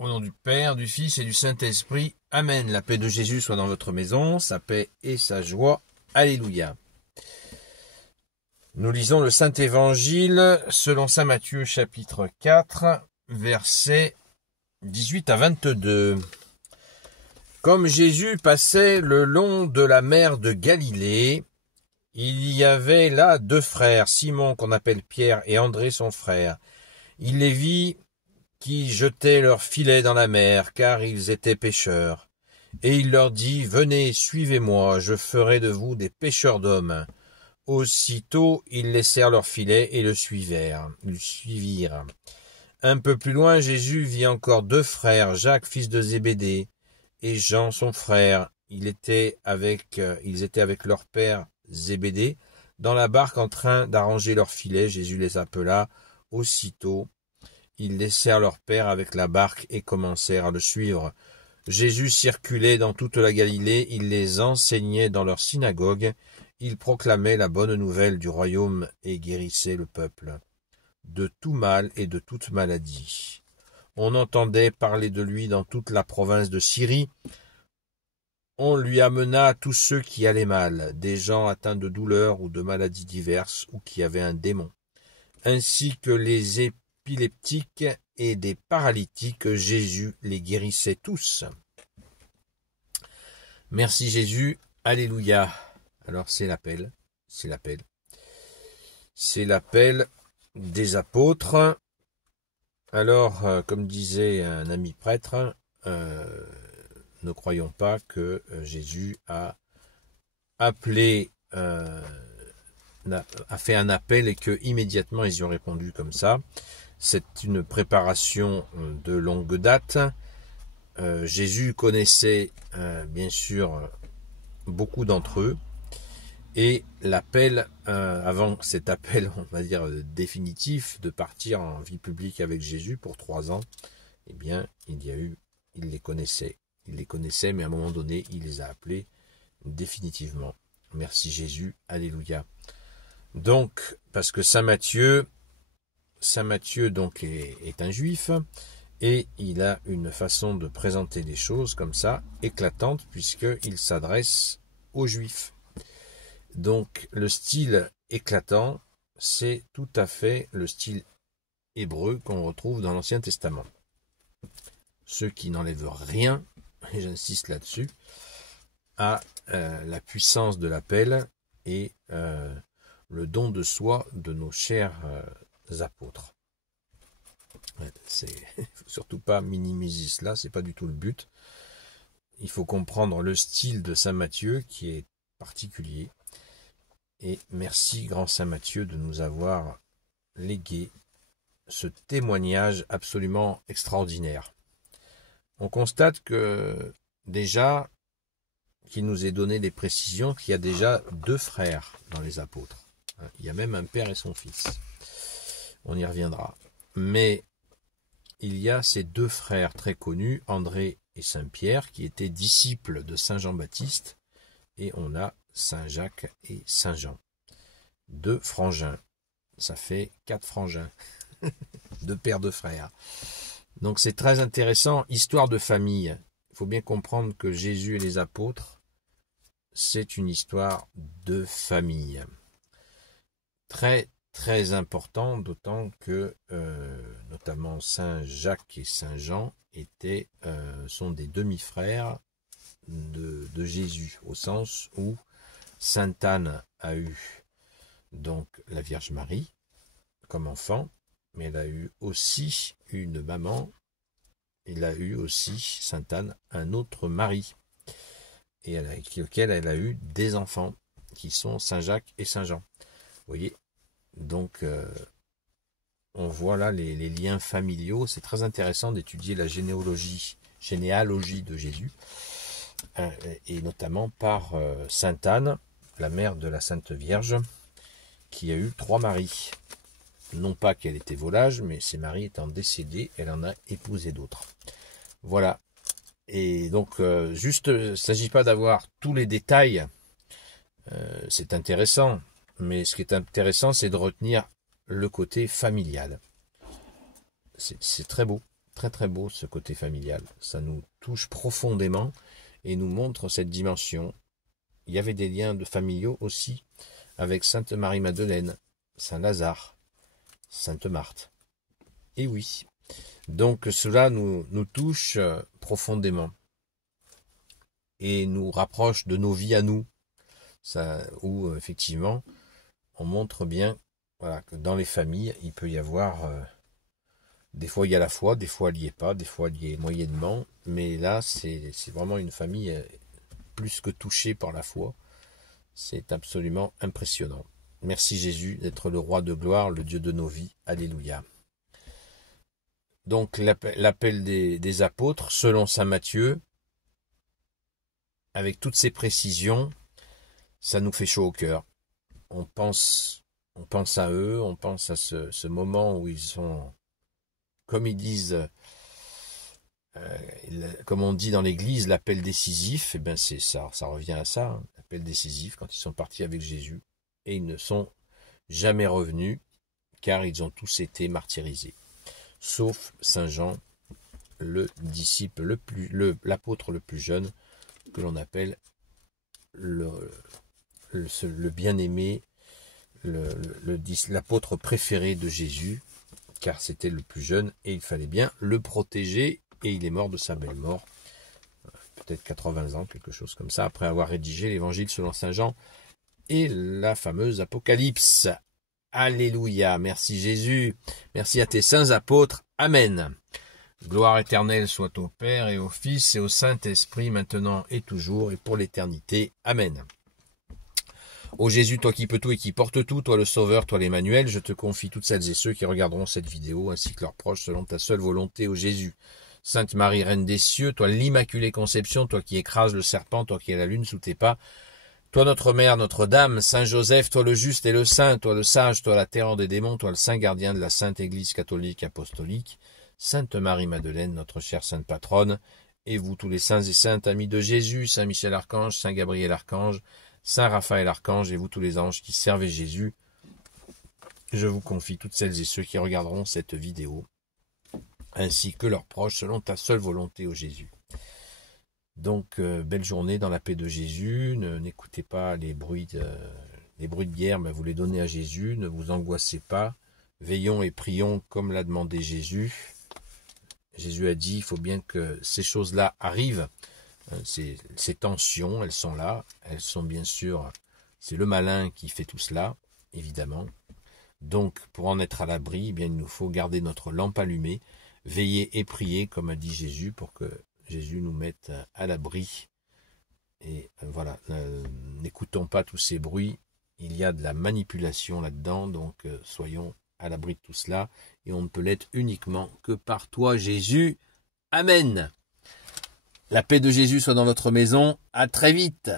Au nom du Père, du Fils et du Saint-Esprit. Amen. La paix de Jésus soit dans votre maison, sa paix et sa joie. Alléluia. Nous lisons le Saint-Évangile selon saint Matthieu, chapitre 4, versets 18 à 22. Comme Jésus passait le long de la mer de Galilée, il y avait là deux frères, Simon qu'on appelle Pierre et André son frère. Il les vit qui jetaient leurs filets dans la mer, car ils étaient pêcheurs. Et il leur dit, « Venez, suivez-moi, je ferai de vous des pêcheurs d'hommes. » Aussitôt, ils laissèrent leurs filets et le suivirent. Un peu plus loin, Jésus vit encore deux frères, Jacques, fils de Zébédée, et Jean, son frère. Ils étaient avec leur père Zébédée, dans la barque en train d'arranger leurs filets. Jésus les appela. Aussitôt, ils laissèrent leur père avec la barque et commencèrent à le suivre. Jésus circulait dans toute la Galilée, il les enseignait dans leur synagogue, il proclamait la bonne nouvelle du royaume et guérissait le peuple de tout mal et de toute maladie. On entendait parler de lui dans toute la province de Syrie. On lui amena tous ceux qui allaient mal, des gens atteints de douleurs ou de maladies diverses ou qui avaient un démon, ainsi que les épileptiques et des paralytiques. Jésus les guérissait tous. Merci Jésus, alléluia. Alors c'est l'appel des apôtres. Alors, comme disait un ami prêtre, ne croyons pas que Jésus a appelé, a fait un appel et que immédiatement ils y ont répondu comme ça. C'est une préparation de longue date. Jésus connaissait bien sûr beaucoup d'entre eux. Et l'appel, avant cet appel, on va dire définitif, de partir en vie publique avec Jésus pour 3 ans, eh bien, il les connaissait. Il les connaissait, mais à un moment donné, il les a appelés définitivement. Merci Jésus, alléluia. Donc, parce que Saint Matthieu donc est un juif, et il a une façon de présenter les choses comme ça, éclatante, puisqu'il s'adresse aux juifs. Donc le style éclatant, c'est tout à fait le style hébreu qu'on retrouve dans l'Ancien Testament. Ce qui n'enlève rien, et j'insiste là-dessus, à la puissance de l'appel et le don de soi de nos chers apôtres. Il faut surtout pas minimiser cela, c'est pas du tout le but. Il faut comprendre le style de Saint Matthieu qui est particulier. Et merci, grand Saint Matthieu, de nous avoir légué ce témoignage absolument extraordinaire. On constate que déjà, qu'il nous est donné des précisions, qu'il y a déjà 2 frères dans les apôtres. Il y a même un père et son fils. On y reviendra. Mais il y a ces 2 frères très connus, André et Saint Pierre, qui étaient disciples de Saint Jean-Baptiste, et on a Saint Jacques et Saint Jean. 2 frangins. Ça fait 4 frangins. 2 pères de frères. Donc c'est très intéressant. Histoire de famille. Il faut bien comprendre que Jésus et les apôtres, c'est une histoire de famille. Très, très important, d'autant que notamment Saint Jacques et Saint Jean sont des demi-frères de Jésus, au sens où Sainte Anne a eu donc la Vierge Marie comme enfant, mais elle a eu aussi une maman, il a eu aussi, Sainte Anne, un autre mari, et avec lequel elle a eu des enfants, qui sont Saint Jacques et Saint Jean. Vous voyez, donc on voit là les liens familiaux. C'est très intéressant d'étudier la généalogie de Jésus, et notamment par Sainte Anne, la mère de la Sainte Vierge, qui a eu 3 maris. Non pas qu'elle était volage, mais ses maris étant décédés, elle en a épousé d'autres. Voilà. Et donc, il ne s'agit pas d'avoir tous les détails, c'est intéressant, mais ce qui est intéressant, c'est de retenir le côté familial. C'est très beau. Très très beau ce côté familial. Ça nous touche profondément et nous montre cette dimension. Il y avait des liens de familiaux aussi avec Sainte Marie-Madeleine, Saint Lazare, Sainte Marthe. Et oui, donc cela nous touche profondément et nous rapproche de nos vies à nous, ça, où effectivement on montre bien, voilà, que dans les familles il peut y avoir, des fois il y a la foi, des fois il n'y est pas, des fois il y est moyennement, mais là c'est vraiment une famille plus que touchée par la foi. C'est absolument impressionnant. Merci Jésus d'être le roi de gloire, le Dieu de nos vies. Alléluia. Donc l'appel des apôtres, selon saint Matthieu, avec toutes ces précisions, ça nous fait chaud au cœur. On pense à eux, on pense à ce moment où ils sont, comme ils disent, comme on dit dans l'église, l'appel décisif, et ben c'est ça revient à ça, hein, l'appel décisif, quand ils sont partis avec Jésus, et ils ne sont jamais revenus, car ils ont tous été martyrisés. Sauf Saint Jean, le disciple l'apôtre le plus jeune, que l'on appelle le bien-aimé, l'apôtre préféré de Jésus, car c'était le plus jeune, et il fallait bien le protéger, et il est mort de sa belle mort, peut-être 80 ans, quelque chose comme ça, après avoir rédigé l'évangile selon Saint Jean, et la fameuse Apocalypse. Alléluia, merci Jésus, merci à tes saints apôtres, Amen. Gloire éternelle soit au Père et au Fils et au Saint-Esprit, maintenant et toujours et pour l'éternité. Amen. Ô Jésus, toi qui peux tout et qui portes tout, toi le Sauveur, toi l'Emmanuel, je te confie toutes celles et ceux qui regarderont cette vidéo, ainsi que leurs proches, selon ta seule volonté, ô Jésus. Sainte Marie, Reine des cieux, toi l'Immaculée Conception, toi qui écrases le serpent, toi qui es la lune sous tes pas, toi notre Mère, notre Dame, Saint Joseph, toi le juste et le saint, toi le sage, toi la terreur des démons, toi le saint gardien de la Sainte Église catholique apostolique, Sainte Marie-Madeleine, notre chère Sainte Patronne, et vous tous les saints et saintes amis de Jésus, Saint Michel Archange, Saint Gabriel Archange, Saint Raphaël Archange, et vous tous les anges qui servez Jésus, je vous confie toutes celles et ceux qui regarderont cette vidéo, ainsi que leurs proches, selon ta seule volonté, ô Jésus. Donc, belle journée dans la paix de Jésus, n'écoutez pas les bruits de guerre, mais vous les donnez à Jésus, ne vous angoissez pas, veillons et prions comme l'a demandé Jésus. Jésus a dit, il faut bien que ces choses-là arrivent, ces tensions, elles sont là, elles sont bien sûr, c'est le malin qui fait tout cela, évidemment. Donc, pour en être à l'abri, eh bien, il nous faut garder notre lampe allumée, veiller et prier, comme a dit Jésus, pour que Jésus nous mette à l'abri. Et voilà, n'écoutons pas tous ces bruits, il y a de la manipulation là-dedans, donc soyons à l'abri de tout cela, et on ne peut l'être uniquement que par toi, Jésus. Amen. La paix de Jésus soit dans votre maison. À très vite.